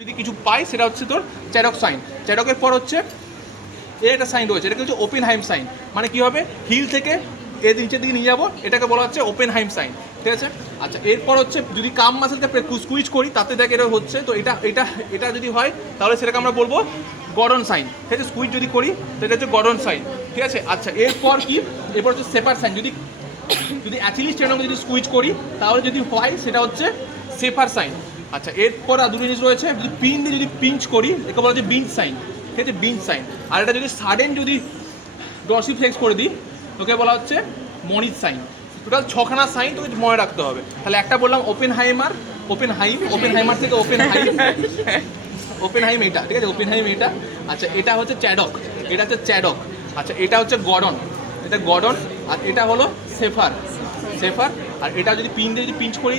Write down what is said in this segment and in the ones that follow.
যদি কিছু পাই সেটা হচ্ছে তোর চ্যাডক সাইন। চ্যাডকের পর হচ্ছে এর একটা সাইন রয়েছে, এটাকে হচ্ছে ওপেনহাইম সাইন। মানে কি হবে, হিল থেকে এর নিচের দিকে নিয়ে যাবো, এটাকে বলা হচ্ছে ওপেনহাইম সাইন। ঠিক আছে, আচ্ছা এরপর হচ্ছে যদি কাম মাসেলকে স্কুইচ করি তাতে দেখ এটা হচ্ছে, তো এটা এটা এটা যদি হয় তাহলে সেটাকে আমরা বলবো গর্ডন সাইন। ঠিক আছে, স্কুইচ যদি করি তো এটা হচ্ছে গর্ডন সাইন। ঠিক আছে, আচ্ছা এরপর কি, এরপর হচ্ছে সেপার সাইন। যদি যদি অ্যাচিলিস টেন্ডনকে যদি স্কুইচ করি তাহলে যদি হয় সেটা হচ্ছে সেফার সাইন। আচ্ছা এরপর আর দুটো জিনিস রয়েছে, যদি পিন দিয়ে যদি পিঞ্চ করি একে বলা হচ্ছে বিঞ্চ সাইন। ঠিক আছে, বিঞ্চ সাইন। আর এটা যদি সাডেন যদি ডরসিফ্লেক্স করে দিই তোকে বলা হচ্ছে মনিজ সাইন। টোটাল 6খানা সাইন তোকে মনে রাখতে হবে। তাহলে একটা বললাম ওপেনহাইমার, ওপেনহাইমার থেকে ওপেনহাইম এটা। ঠিক আছে, ওপেনহাইম এটা। আচ্ছা এটা হচ্ছে চ্যাডক, এটা হচ্ছে চ্যাডক। আচ্ছা এটা হচ্ছে গর্ডন, এটা গর্ডন। আর এটা হলো সেফার, আর এটা যদি পিন দিয়ে যদি পিঞ্চ করি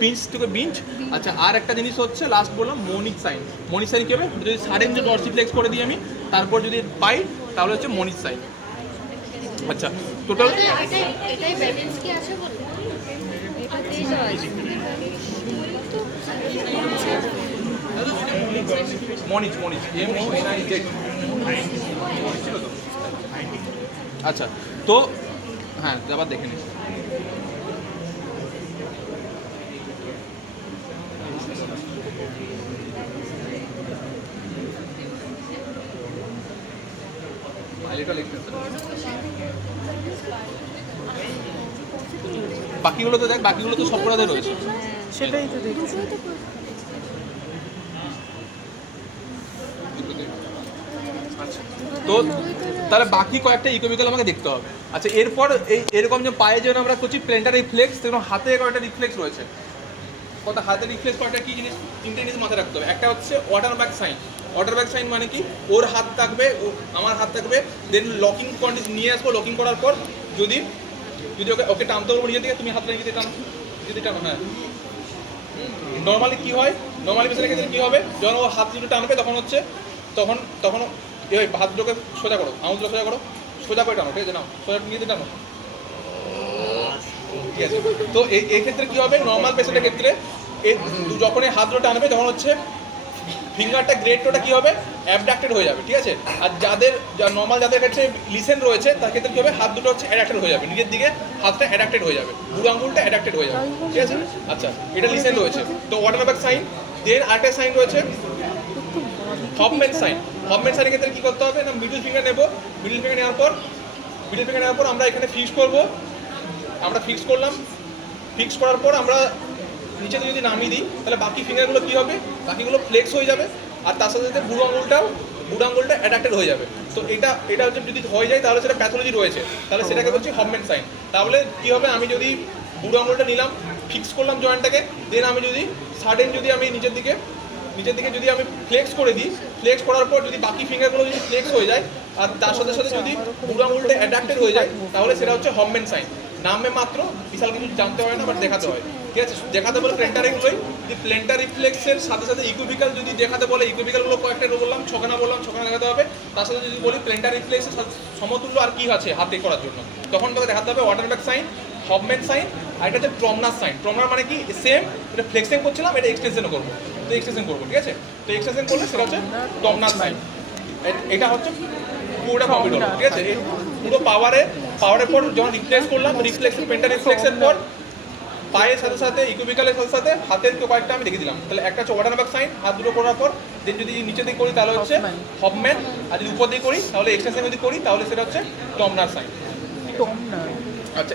পিঞ্চ থেকে বিঞ্চ। আচ্ছা আর একটা জিনিস হচ্ছে লাস্ট বললাম মনিজ সাইন। মনিজ সাইন কি হবে, যদি সাডেন যদি ডরসিফ্লেক্স করে দিই আমি, তারপর যদি পাই তাহলে হচ্ছে মনিজ সাইন। আচ্ছা টোটাল এটাই ব্যালেন্স কি আছে বলো, এটাতেই তো আছে মনিজ MONIZ। আচ্ছা তো হ্যাঁ আবার দেখে নিস। বাকিগুলো তো দেখ, বাকিগুলো তো সব করাতে রয়েছে। সেটাই তো দেখছি। আচ্ছা তো তাহলে বাকি কয়েকটা ইকোবিক্যাল আমাকে দেখতে হবে। আচ্ছা এরপর এই এরকম যে পায়ে যেন আমরা করছি প্লেন্টার রিফ্লেক্স, সেরকম হাতে কয়েকটা রিফ্লেক্স রয়েছে। কত হাতে রিফ্লেক্স কয়েকটা কি জিনিস, তিনটে জিনিস মাথায় রাখতে হবে। একটা হচ্ছে water back sign. Water back sign মানে কি, ওর হাত থাকবে, আমার হাত থাকবে, দেন লকিং কন্ডিশন নিয়ে আসবো। লকিং করার পর যদি যদি ওকে টানতে পারবো নিজের দিকে, তুমি হাতটা নিজে টানো, যদি টানো। হ্যাঁ নর্মালি কি হয়, নর্মালি পেশেন্টের ক্ষেত্রে কী হবে, যখন ও হাত দুটো টানবে তখন হচ্ছে তখন তখন এই হাত দুটোকে সোজা করো, আঙুলগুলো সোজা করো, সোজা করে টানো। ঠিক আছে, নাও সোজা নিয়ে টানো। ঠিক আছে, তো এই ক্ষেত্রে কী হবে, নর্মাল পেশেন্টের ক্ষেত্রে যখন এই হাত দুটো টানবে তখন হচ্ছে ফিঙ্গারটা গ্রেড টোটা কী হবে, অ্যাবডাক্টেড হয়ে যাবে। ঠিক আছে, আর নর্মাল যাদের ক্ষেত্রে লিসেন রয়েছে তার ক্ষেত্রে কী হবে, হাত দুটো হচ্ছে অ্যাডাক্টেড হয়ে যাবে, নিজের দিকে হাতটা অ্যাডাক্টেড হয়ে যাবে, বুড়ো আঙুলটা অ্যাডাক্টেড হয়ে যাবে। ঠিক আছে, আচ্ছা এটা লিসেন রয়েছে। তো ওয়াটার ব্যাক সাইন, দেন আরেকটা সাইন রয়েছে হফম্যান সাইন। হফম্যান সাইনের ক্ষেত্রে কী করতে হবে না, মিডল ফিঙ্গার নেবো, মিডল ফিঙ্গার নেওয়ার পর আমরা এখানে ফিক্স করবো। আমরা ফিক্স করলাম, ফিক্স করার পর আমরা নিচে যদি নামিয়ে দিই তাহলে বাকি ফিঙ্গারগুলো কী হবে, বাকিগুলো ফ্লেক্স হয়ে যাবে, আর তার সাথে সাথে বুড়ো আঙুলটা অ্যাডাক্টেড হয়ে যাবে। তো এটা হচ্ছে যদি হয়ে যায় তাহলে সেটা প্যাথোলজি রয়েছে, তাহলে সেটাকে বলছি হফম্যান সাইন। তাহলে কী হবে, আমি যদি বুড়ো আঙুলটা নিলাম, ফিক্স করলাম জয়েন্টটাকে, দেন আমি যদি সাডেন যদি আমি নিচের দিকে যদি আমি ফ্লেক্স করে দিই, ফ্লেক্স করার পর যদি বাকি ফিঙ্গারগুলো যদি ফ্লেক্স হয়ে যায় আর তার সাথে সাথে যদি বুড়ো আঙুলটা অ্যাডাক্টেড হয়ে যায় তাহলে সেটা হচ্ছে হফম্যান সাইন। নামে মাত্র বিশাল কিছু জানতে হয় না, বাট দেখাতে হয়। ঠিক আছে, দেখাতে বলে প্লেন্টারিংগুলোই, যদি প্লেন্টার রিফ্লেক্সের সাথে সাথে ইকুইভিক্যাল যদি দেখাতে বলে, ইকুইভিক্যালগুলো কয়েকটা বললাম, ছখানা দেখাতে হবে। তার সাথে যদি বলি প্লেন্টার রিফ্লেক্সের সমতুল্য আর কি আছে হাতে করার জন্য, তখন তোকে দেখাতে হবে water back sign, Hoffmann sign, আর এটা হচ্ছে ট্রমনার সাইন। ট্রমনার মানে কি, সেম এটা ফ্লেক্সিং করছিলাম, এটা এক্সটেনশনও করবো, তো এক্সটেনশন করবো। ঠিক আছে, তো এক্সটেনশন করলে সেটা হচ্ছে ট্রমনার সাইন। এটা হচ্ছে পুরোটা কমপ্লিট হলো। ঠিক আছে, এই পুরো পাওয়ারের পর যখন রিফ্লেক্স করলাম, প্লেন্টার রিফ্লেক্সের পর পায়ের সাথে সাথে ইকুইভিক্যালের সাথে সাথে হাতের কয়েকটা আমি দেখে দিলাম। তাহলে একটা হচ্ছে ওয়াটার ব্যাক সাইন, হাত দুটো করার পর, দেন যদি নিচে দিকে করি তাহলে হচ্ছে হফম্যান, আর যদি উপর দিকে করি তাহলে এক্সটেনশন যদি করি তাহলে সেটা হচ্ছে টমনার সাইন।